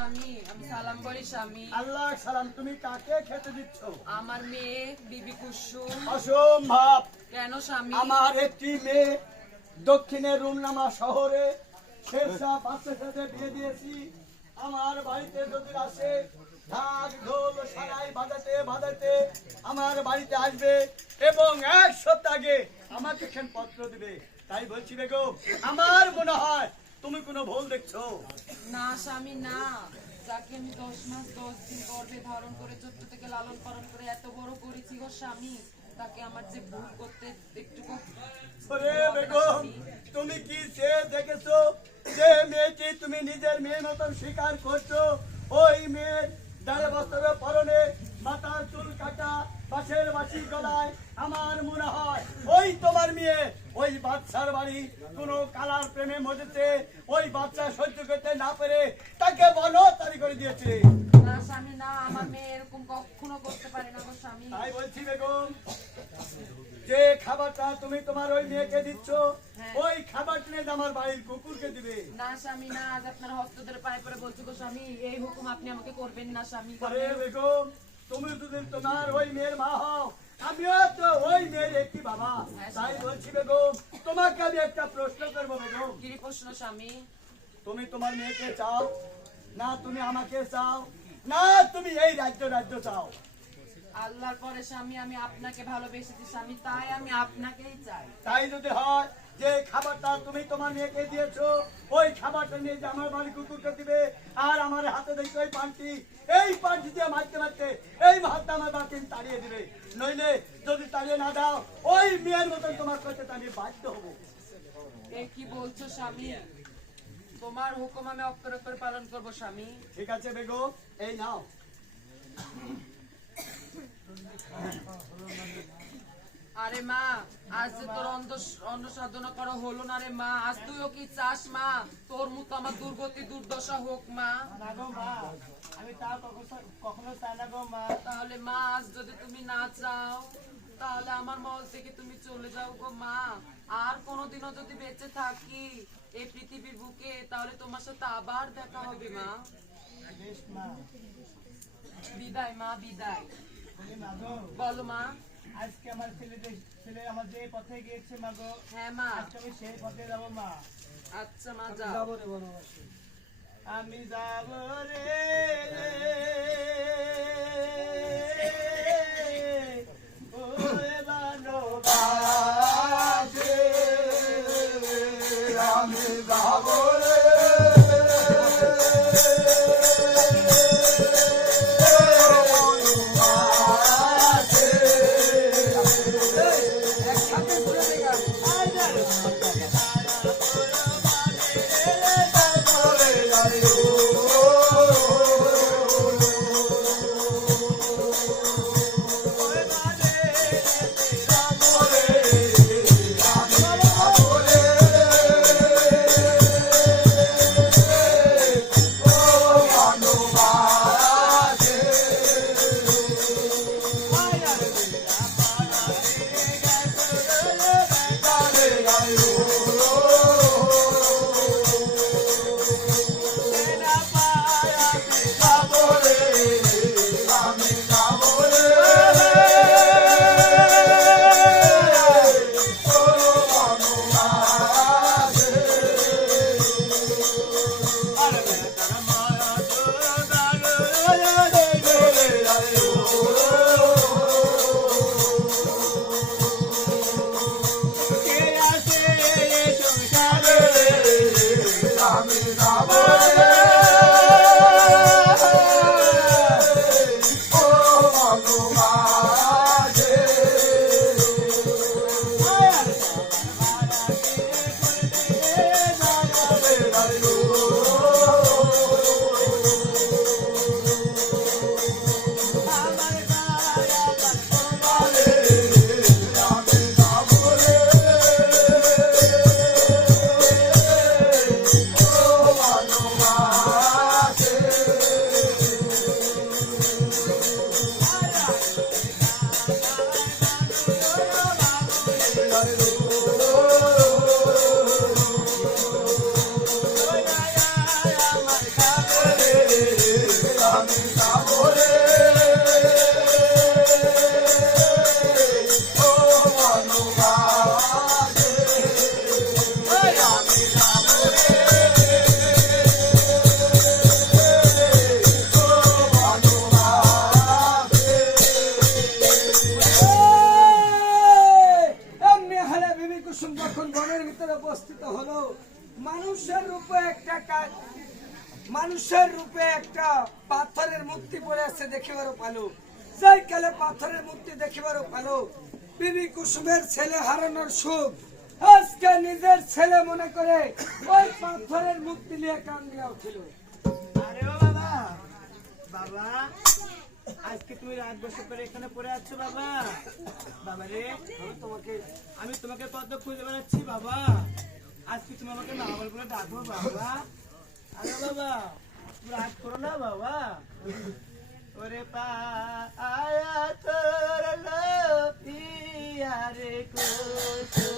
স্বামী আমি সালাম বলি স্বামী। আল্লাহ সালাম তুমি কাকে খেতে দিচ্ছ? আমার মেয়ে বিবি কুসুম। অসম্ভব। কেন স্বামী? আমার একটি মেয়ে দক্ষিণে রুমনামা শহরে শেরশাহ বাচ্চার সাথে বিয়ে দিয়েছি। আমার বাড়িতে যদি আসে ঢাক ঢোল সারাই বাজাতে বাজাতে আমার বাড়িতে আসবে এবং এক সপ্তাহ আগে আমাকে পত্র দিবে। তাই বলছি বেগম আমার মনে হয় তুমি কোনো ভুল দেখছ? না স্বামী না। যাকে আমি দশ মাস দশ দিন গর্ভে ধারণ করে ছোট্ট থেকে লালন পালন করে এত বড় করেছি গো স্বামী তাকে আমার যে ভুল করতে একটু বেগম তুমি কি সে দেখেছ? যে মেয়েটি তুমি নিজের মেয়ের মতন স্বীকার করছ? ওই মেয়ের দাঁড়ে বস্ত্রের পরনে মাথার চুল কাটা বাসের বাসি গলায় আমার মনে হয় ওই তোমার মেয়ে ওই বাচ্চার বাড়ি। কোনো কালার প্রেমে মজেছে ওই বাচ্চা সহ্য করতে না পেরে তাকে বলো তারি করে দিয়েছে। না স্বামী না আমার মেয়ে এরকম কখনো করতে পারে না গো স্বামী। তাই বলছি বেগম যে খাবারটা তুমি তোমার ওই মেয়েকে দিচ্ছ হ্যাঁ। ওই আমার বাড়ির কুকুরকে দিবে। না স্বামী না আজ আপনার হস্তদের পায়ে পরে বলছি গো স্বামী এই হুকুম আপনি আমাকে করবেন না স্বামী বেগম তুমি যদি তোমার ওই মেয়ের মা হও আমিও তো ওই মেয়ের একটি বাবা। তাই বলছি বেগম তোমাকে আমি একটা প্রশ্ন করব বেগম। কি প্রশ্ন স্বামী? তুমি তোমার মেয়েকে চাও? না তুমি আমাকে চাও? না তুমি এই রাজ্য রাজ্য চাও। আল্লাহর পরে স্বামী আমি আপনাকে ভালোবেসেছি স্বামী তাই আমি আপনাকেই চাই। তাই যদি হয় যে খাবারটা তুমি তোমার মেয়েকে দিয়েছ ওই খাবারটা নিয়ে যে আমার বাড়ি কুকুরকে দিবে আর আমার হাতে দেখবে ওই পানটি এই পানটি দিয়ে মারতে মারতে এই মুহূর্তে আমার বাড়ি তাড়িয়ে দিবে। নইলে যদি তাড়িয়ে না দাও ওই মেয়ের মতন তোমার কাছে আমি বাধ্য হব। কি বলছো স্বামী? তোমার হুকুম আমি অক্ষর অক্ষর পালন করব স্বামী। ঠিক আছে বেগম এই নাও। আরে মা আজ তোর অন্ধ অন্ন সাধনা করা হলো না রে মা আজ তুইও কি চাস মা? তোর মতো আমার দুর্গতি দুর্দশা হোক মা। আমি তা কখনো চাই না গো মা। তাহলে মা আজ যদি তুমি না চাও তাহলে আমার মহল থেকে তুমি চলে যাও গো মা। আর কোনোদিনও যদি বেঁচে থাকি এই পৃথিবীর বুকে তাহলে তোমার সাথে আবার দেখা হবে মা। বিদায় মা বিদায়। বলো মা। আজকে আমার ছেলে যে- ছেলে আমার যে পথে গিয়েছে মা গো হ্যাঁ মা। আজকে আমি সেই পথে যাব মা। আচ্ছা মা যাও। আমি যাব রে ওরে বানবাসে, আমি যাব মূর্তি পড়ে আছে দেখিবারও পালো। যাই কালে পাথরের মূর্তি দেখিবারও পালো। বিবি কুসুমের ছেলে হারানোর সুখ আজকে নিজের ছেলে মনে করে ওই পাথরের মূর্তি নিয়ে কান দিয়া উঠিল। আরে বাবা বাবা, আজকে তুমি রাত বসে করে এখানে পড়ে আছো বাবা। বাবা রে তোমাকে, আমি তোমাকে কত খুঁজে বেড়াচ্ছি বাবা। আজকে তুমি আমাকে মা বল ডাকবো বাবা। আরে বাবা রাত করো না বাবা। ওরে পা আয়া তোর লো রে কোসো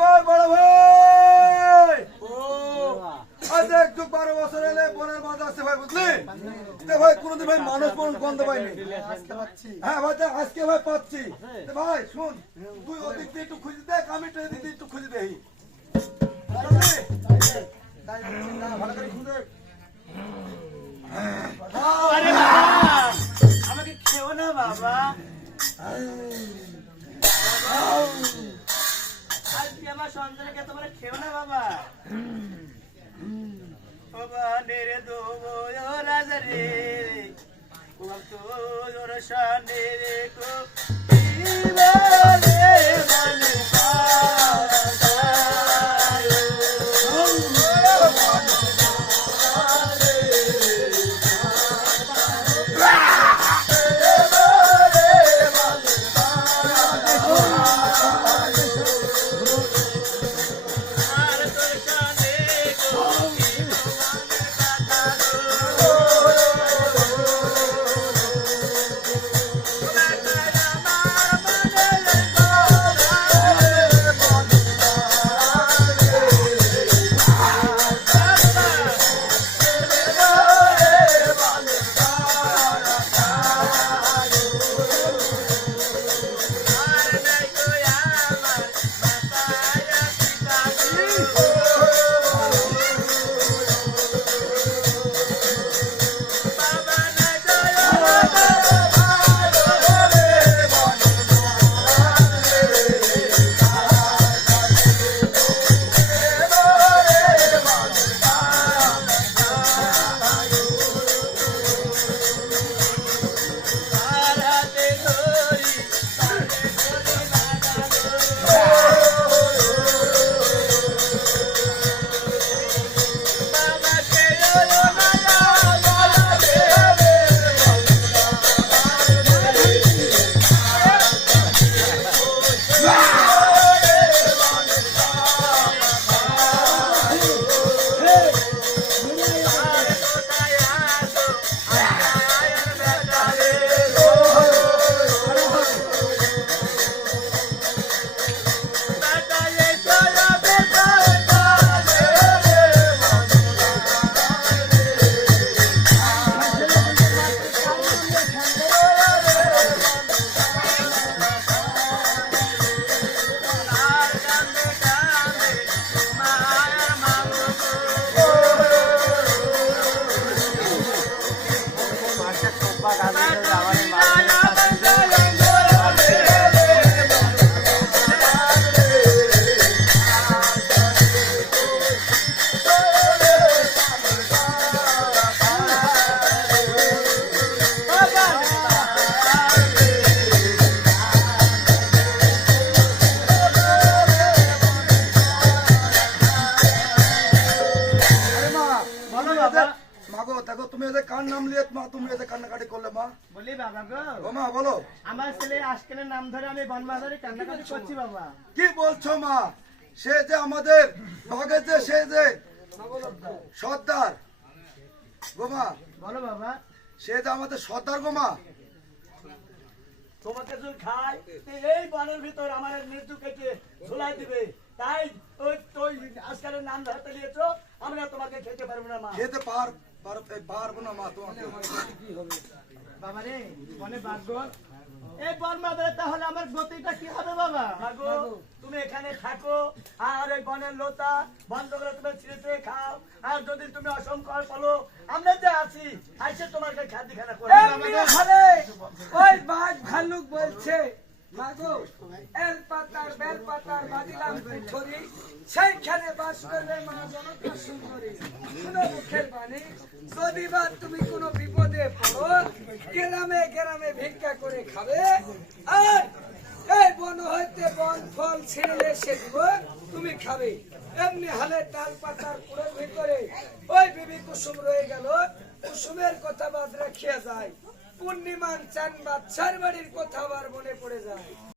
ভাই বড় ভাই আজ এক যুগ বছর এলে বনের মাঝে আসছে ভাই বুঝলি ভাই কোনোদিন মানুষ মরণ গন্ধ পাইনি হ্যাঁ ভাই আজকে ভাই পাচ্ছি ভাই শুন তুই ওদিক একটু খুঁজে দেখ আমি এদিক দিয়ে একটু খুঁজে বুঝলি? ভালো করে খুঁজে আমাকে খেও না বাবা সন্তানকে তোমরা খেও না বাবা। বাবা বানে রে দো ও রাজা রে ও তো ওর শানে রে কো আজকের নাম ধরে আমি বনবাজারে কান্নাকাটি করছি বাবা। কি বলছো মা? সে যে আমাদের বাঘের যে সে যে সর্দার। গো মা বলো বাবা। সে যে আমাদের সর্দার গো মা তোমাকে যদি খাই এই বনের ভিতর আমার মৃত্যু কেটে ঝুলাই দিবে। তাই ওই তুই আজকালের নাম ধরতে নিয়েছো আমরা তোমাকে খেতে পারব না মা। খেতে পার পার- পারব না মা তোমাকে। বাবা রে বনে ভাগ্য। এই বনবাজারে তাহলে আমার গতিটা কি হবে বাবা? মাগো তুমি এখানে থাকো আর বনের লতা বন্ধ করে তুমি ছিঁড়ে ছিঁড়ে খাও। আর যদি তুমি অসংখ্য বলো আমরা যে আছি আইসে তোমাকে খাদ্য খানা করে ওই বাঘ ভাল্লুক বলছে। মাগো এল পাতার বেল পাতার বাদিলাম কুঠরি সেইখানে বাস করবে মা জনতা সুন্দরী। শুনো মুখের বাণী, যদি বা তুমি কোনো বিপদে পড়ো গ্রামে গ্রামে ভিক্ষা করে খাবে। আর এই বন হইতে বন ফল ছিঁড়লে সেগুলো তুমি খাবে। এমনি হলে তাল পাতার পুরের ভিতরে ওই বিবি কুসুম রয়ে গেল। কুসুমের কথা বাদ রাখিয়া যায়। পূর্ণিমান চান বাচ্চার বাড়ির কথা আবার মনে পড়ে যায়।